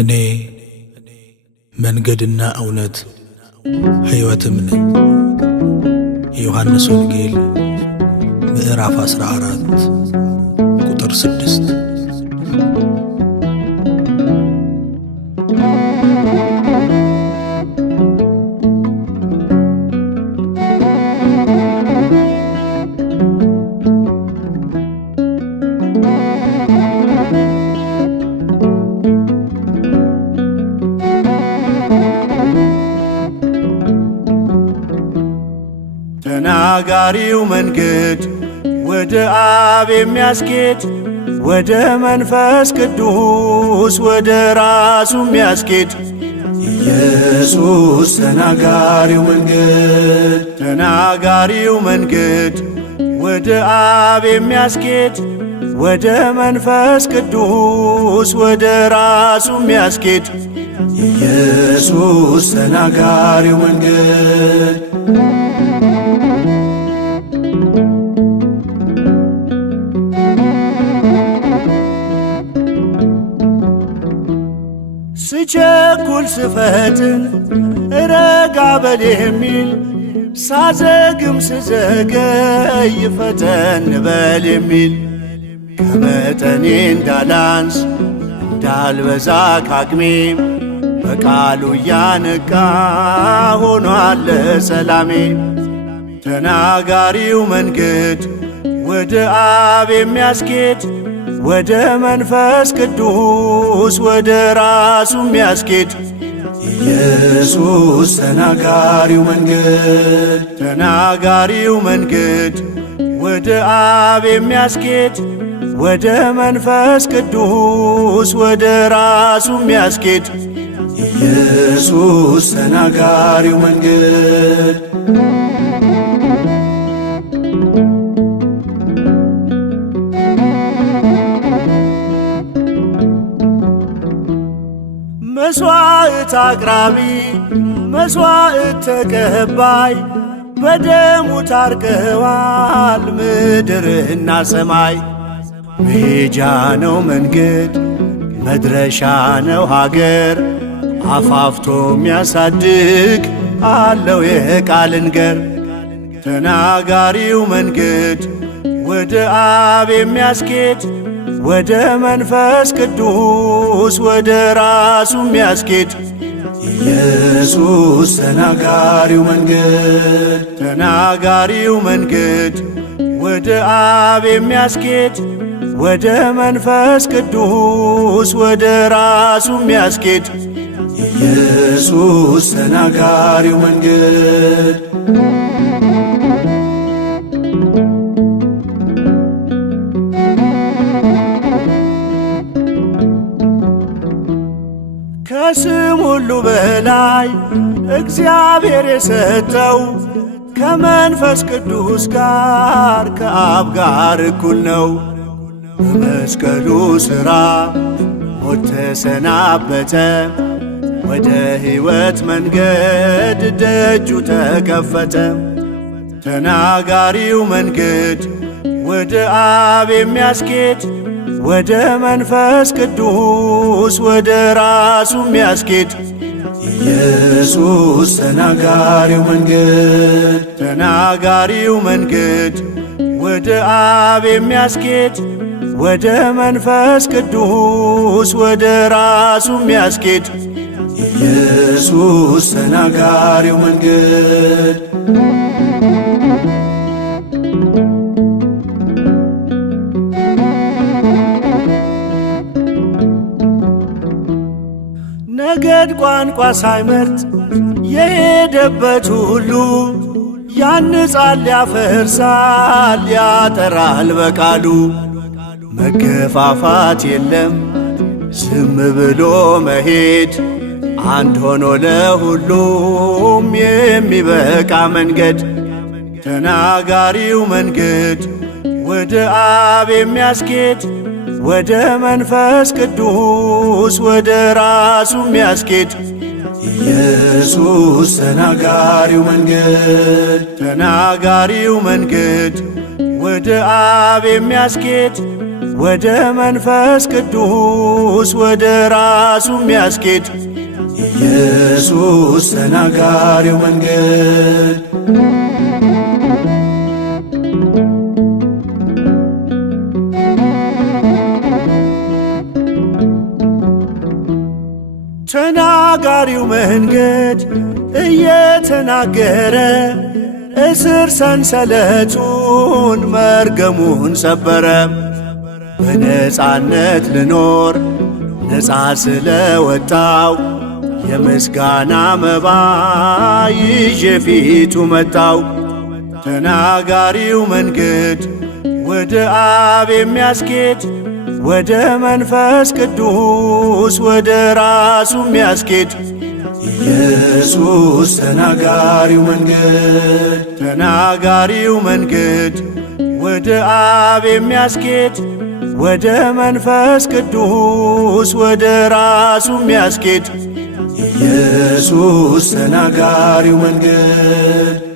እኔ መንገድና እውነት ሕይወትም ነኝ። የዮሐንስ ወንጌል ምዕራፍ 14 ቁጥር 6። ተናጋሪው መንገድ ወደ አብ የሚያስኬድ ወደ መንፈስ ቅዱስ ወደ ራሱ የሚያስኬድ ኢየሱስ ተናጋሪው መንገድ። ተናጋሪው መንገድ ወደ አብ የሚያስኬድ ወደ መንፈስ ቅዱስ ወደ ራሱ የሚያስኬድ ኢየሱስ ተናጋሪው መንገድ። ስቸኩል ስፈጥን ረጋ በል የሚል ሳዘግም ስዘገይ ፈጠን በል የሚል ከመጠኔ እንዳላንስ እንዳልበዛ ካቅሜ በቃሉ እያነቃ ሆኗል ሰላሜ። ተናጋሪው መንገድ ወደ አብ የሚያስኬድ ወደ መንፈስ ቅዱስ ወደ ራሱ የሚያስኬድ ኢየሱስ ተናጋሪው መንገድ። ተናጋሪው መንገድ ወደ አብ የሚያስኬድ ወደ መንፈስ ቅዱስ ወደ ራሱ የሚያስኬድ ኢየሱስ ተናጋሪው መንገድ። መስዋዕት አቅራቢ መስዋዕት ተቀባይ በደሙ ታርቀዋል ምድርና ሰማይ። መሄጃ ነው መንገድ መድረሻ ነው ሀገር አፋፍቶ የሚያሳድግ አለው የቃልን ገር። ተናጋሪው መንገድ ወደ አብ የሚያስኬድ ወደ መንፈስ ቅዱስ ወደ ራሱ የሚያስኬድ ኢየሱስ ተናጋሪው መንገድ። ተናጋሪው መንገድ ወደ አብ የሚያስኬድ ወደ መንፈስ ቅዱስ ወደ ራሱ የሚያስኬድ ኢየሱስ ተናጋሪው መንገድ። ከስም ሁሉ በላይ እግዚአብሔር የሰጠው ከመንፈስ ቅዱስ ጋር ከአብ ጋር እኩል ነው። በመስቀሉ ሥራ ሞት ተሰናበተ ወደ ሕይወት መንገድ ደጁ ተከፈተ። ተናጋሪው መንገድ ወደ አብ የሚያስኬድ ወደ መንፈስ ቅዱስ ወደ ራሱ የሚያስኬድ ኢየሱስ ተናጋሪው መንገድ። ተናጋሪው መንገድ ወደ አብ የሚያስኬድ ወደ መንፈስ ቅዱስ ወደ ራሱ የሚያስኬድ ኢየሱስ ተናጋሪው መንገድ። ነገድ ቋንቋ ሳይመርጥ የሄደበት ሁሉ ያንጻል ያፈርሳል ያጠራል በቃሉ። መገፋፋት የለም ዝም ብሎ መሄድ አንድ ሆኖ ለሁሉም የሚበቃ መንገድ። ተናጋሪው መንገድ ወደ አብ የሚያስኬድ ወደ መንፈስ ቅዱስ ወደ ራሱ የሚያስኬድ ኢየሱስ ተናጋሪው መንገድ። ተናጋሪው መንገድ ወደ አብ የሚያስኬድ ወደ መንፈስ ቅዱስ ወደ ራሱ የሚያስኬድ ኢየሱስ ተናጋሪው መንገድ። ተናጋሪው መንገድ እየተናገረ እስር ሰንሰለቱን መርገሙን ሰበረ። በነፃነት ልኖር ነፃ ስለወጣው የምስጋና መባ ይዤ ፊቱ መጣው። ተናጋሪው መንገድ ወደ አብ የሚያስኬድ ወደ መንፈስ ቅዱስ ወደ ራሱ የሚያስኬድ ኢየሱስ ተናጋሪው መንገድ። ተናጋሪው መንገድ ወደ አብ የሚያስኬድ ወደ መንፈስ ቅዱስ ወደ ራሱ የሚያስኬድ ኢየሱስ ተናጋሪው መንገድ።